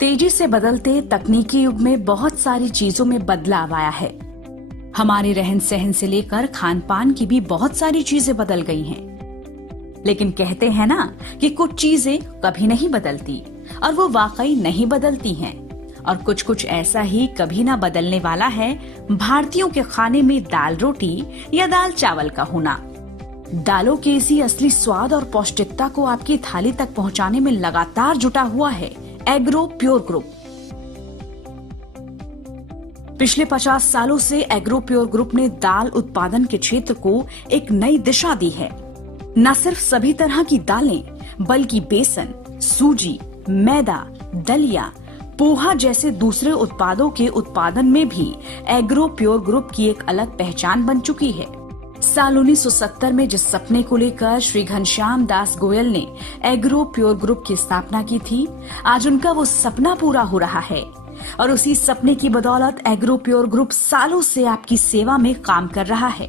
तेजी से बदलते तकनीकी युग में बहुत सारी चीजों में बदलाव आया है। हमारे रहन सहन से लेकर खान पान की भी बहुत सारी चीजें बदल गई हैं। लेकिन कहते हैं ना कि कुछ चीजें कभी नहीं बदलती और वो वाकई नहीं बदलती हैं। और कुछ कुछ ऐसा ही कभी ना बदलने वाला है भारतीयों के खाने में दाल रोटी या दाल चावल का होना। दालों के इसी असली स्वाद और पौष्टिकता को आपकी थाली तक पहुंचाने में लगातार जुटा हुआ है एग्रो प्योर ग्रुप। पिछले 50 सालों से एग्रो प्योर ग्रुप ने दाल उत्पादन के क्षेत्र को एक नई दिशा दी है। न सिर्फ सभी तरह की दालें, बल्कि बेसन, सूजी, मैदा, दलिया, पोहा जैसे दूसरे उत्पादों के उत्पादन में भी एग्रो प्योर ग्रुप की एक अलग पहचान बन चुकी है। साल 1970 में जिस सपने को लेकर श्री घनश्याम दास गोयल ने एग्रो प्योर ग्रुप की स्थापना की थी, आज उनका वो सपना पूरा हो रहा है। और उसी सपने की बदौलत एग्रो प्योर ग्रुप सालों से आपकी सेवा में काम कर रहा है।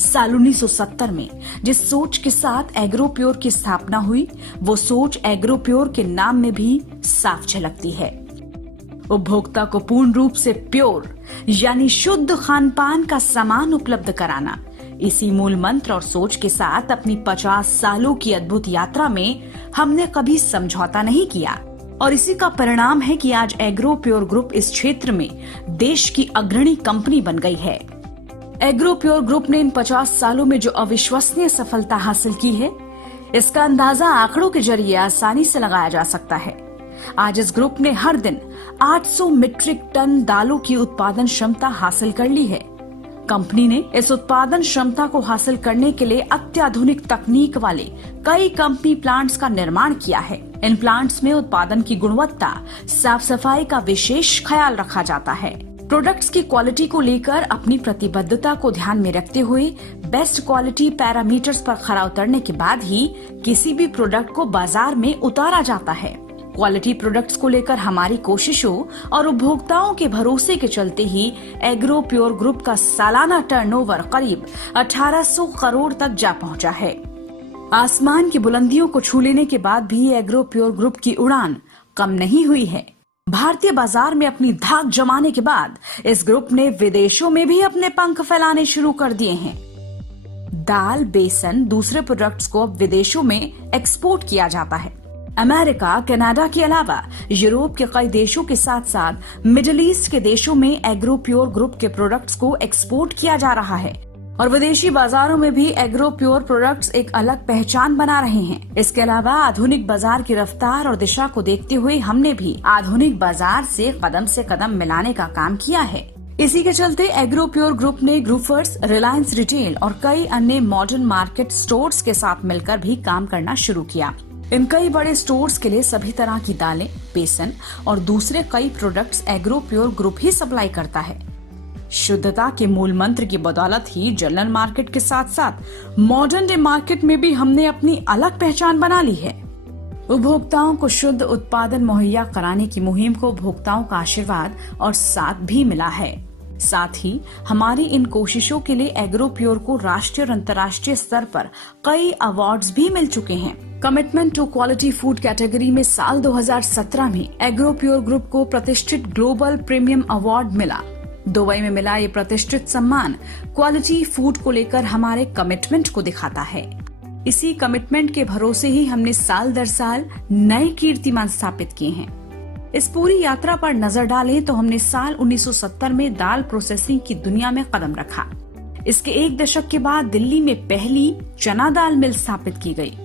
साल 1970 में जिस सोच के साथ एग्रो प्योर की स्थापना हुई, वो सोच एग्रो प्योर के नाम में भी साफ झलकती है। उपभोक्ता को पूर्ण रूप से प्योर यानी शुद्ध खान पान का सामान उपलब्ध कराना, इसी मूल मंत्र और सोच के साथ अपनी 50 सालों की अद्भुत यात्रा में हमने कभी समझौता नहीं किया। और इसी का परिणाम है कि आज एग्रो प्योर ग्रुप इस क्षेत्र में देश की अग्रणी कंपनी बन गई है। एग्रो प्योर ग्रुप ने इन 50 सालों में जो अविश्वसनीय सफलता हासिल की है, इसका अंदाजा आंकड़ों के जरिए आसानी से लगाया जा सकता है। आज इस ग्रुप ने हर दिन 800 मीट्रिक टन दालों की उत्पादन क्षमता हासिल कर ली है। कंपनी ने इस उत्पादन क्षमता को हासिल करने के लिए अत्याधुनिक तकनीक वाले कई कंपनी प्लांट्स का निर्माण किया है। इन प्लांट्स में उत्पादन की गुणवत्ता, साफ सफाई का विशेष ख्याल रखा जाता है। प्रोडक्ट्स की क्वालिटी को लेकर अपनी प्रतिबद्धता को ध्यान में रखते हुए बेस्ट क्वालिटी पैरामीटर्स पर खरा उतरने के बाद ही किसी भी प्रोडक्ट को बाजार में उतारा जाता है। क्वालिटी प्रोडक्ट्स को लेकर हमारी कोशिशों और उपभोक्ताओं के भरोसे के चलते ही एग्रो प्योर ग्रुप का सालाना टर्नओवर करीब 1800 करोड़ तक जा पहुंचा है। आसमान की बुलंदियों को छू लेने के बाद भी एग्रो प्योर ग्रुप की उड़ान कम नहीं हुई है। भारतीय बाजार में अपनी धाक जमाने के बाद इस ग्रुप ने विदेशों में भी अपने पंख फैलाने शुरू कर दिए हैं। दाल, बेसन, दूसरे प्रोडक्ट्स को अब विदेशों में एक्सपोर्ट किया जाता है। अमेरिका, कनाडा के अलावा यूरोप के कई देशों के साथ साथ मिडिल ईस्ट के देशों में एग्रो प्योर ग्रुप के प्रोडक्ट्स को एक्सपोर्ट किया जा रहा है। और विदेशी बाजारों में भी एग्रो प्योर प्रोडक्ट्स एक अलग पहचान बना रहे हैं। इसके अलावा आधुनिक बाजार की रफ्तार और दिशा को देखते हुए हमने भी आधुनिक बाजार से कदम मिलाने का काम किया है। इसी के चलते एग्रो प्योर ग्रुप ने ग्रूफर्स, रिलायंस रिटेल और कई अन्य मॉडर्न मार्केट स्टोर्स के साथ मिलकर भी काम करना शुरू किया। इन कई बड़े स्टोर्स के लिए सभी तरह की दालें, बेसन और दूसरे कई प्रोडक्ट्स एग्रो प्योर ग्रुप ही सप्लाई करता है। शुद्धता के मूल मंत्र की बदौलत ही जनरल मार्केट के साथ साथ मॉडर्न डे मार्केट में भी हमने अपनी अलग पहचान बना ली है। उपभोक्ताओं को शुद्ध उत्पादन मुहैया कराने की मुहिम को उपभोक्ताओं का आशीर्वाद और साथ भी मिला है। साथ ही हमारी इन कोशिशों के लिए एग्रो प्योर को राष्ट्रीय और अंतर्राष्ट्रीय स्तर पर कई अवार्ड्स भी मिल चुके हैं। Commitment to quality food category में साल 2017 में एग्रो प्योर ग्रुप को प्रतिष्ठित ग्लोबल प्रीमियम अवार्ड मिला। दुबई में मिला ये प्रतिष्ठित सम्मान क्वालिटी फूड को लेकर हमारे कमिटमेंट को दिखाता है। इसी कमिटमेंट के भरोसे ही हमने साल दर साल नए कीर्तिमान स्थापित किए हैं। इस पूरी यात्रा पर नजर डालें तो हमने साल 1970 में दाल प्रोसेसिंग की दुनिया में कदम रखा। इसके एक दशक के बाद दिल्ली में पहली चना दाल मिल स्थापित की गई।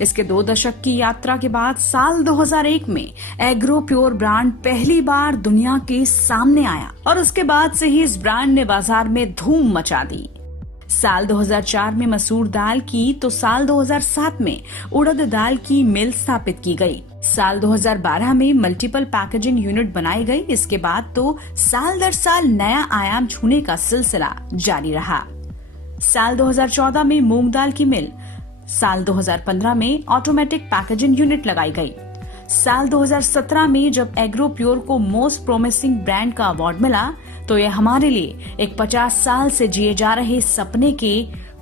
इसके 2 दशक की यात्रा के बाद साल 2001 में एग्रो प्योर ब्रांड पहली बार दुनिया के सामने आया और उसके बाद से ही इस ब्रांड ने बाजार में धूम मचा दी। साल 2004 में मसूर दाल की तो साल 2007 में उड़द दाल की मिल स्थापित की गई। साल 2012 में मल्टीपल पैकेजिंग यूनिट बनाई गई। इसके बाद तो साल दर साल नया आयाम छूने का सिलसिला जारी रहा। साल 2014 में मूंग दाल की मिल, साल 2015 में ऑटोमेटिक पैकेजिंग यूनिट लगाई गई। साल 2017 में जब एग्रो प्योर को मोस्ट प्रोमिसिंग ब्रांड का अवार्ड मिला तो यह हमारे लिए एक 50 साल से जिए जा रहे सपने के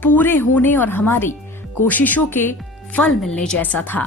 पूरे होने और हमारी कोशिशों के फल मिलने जैसा था।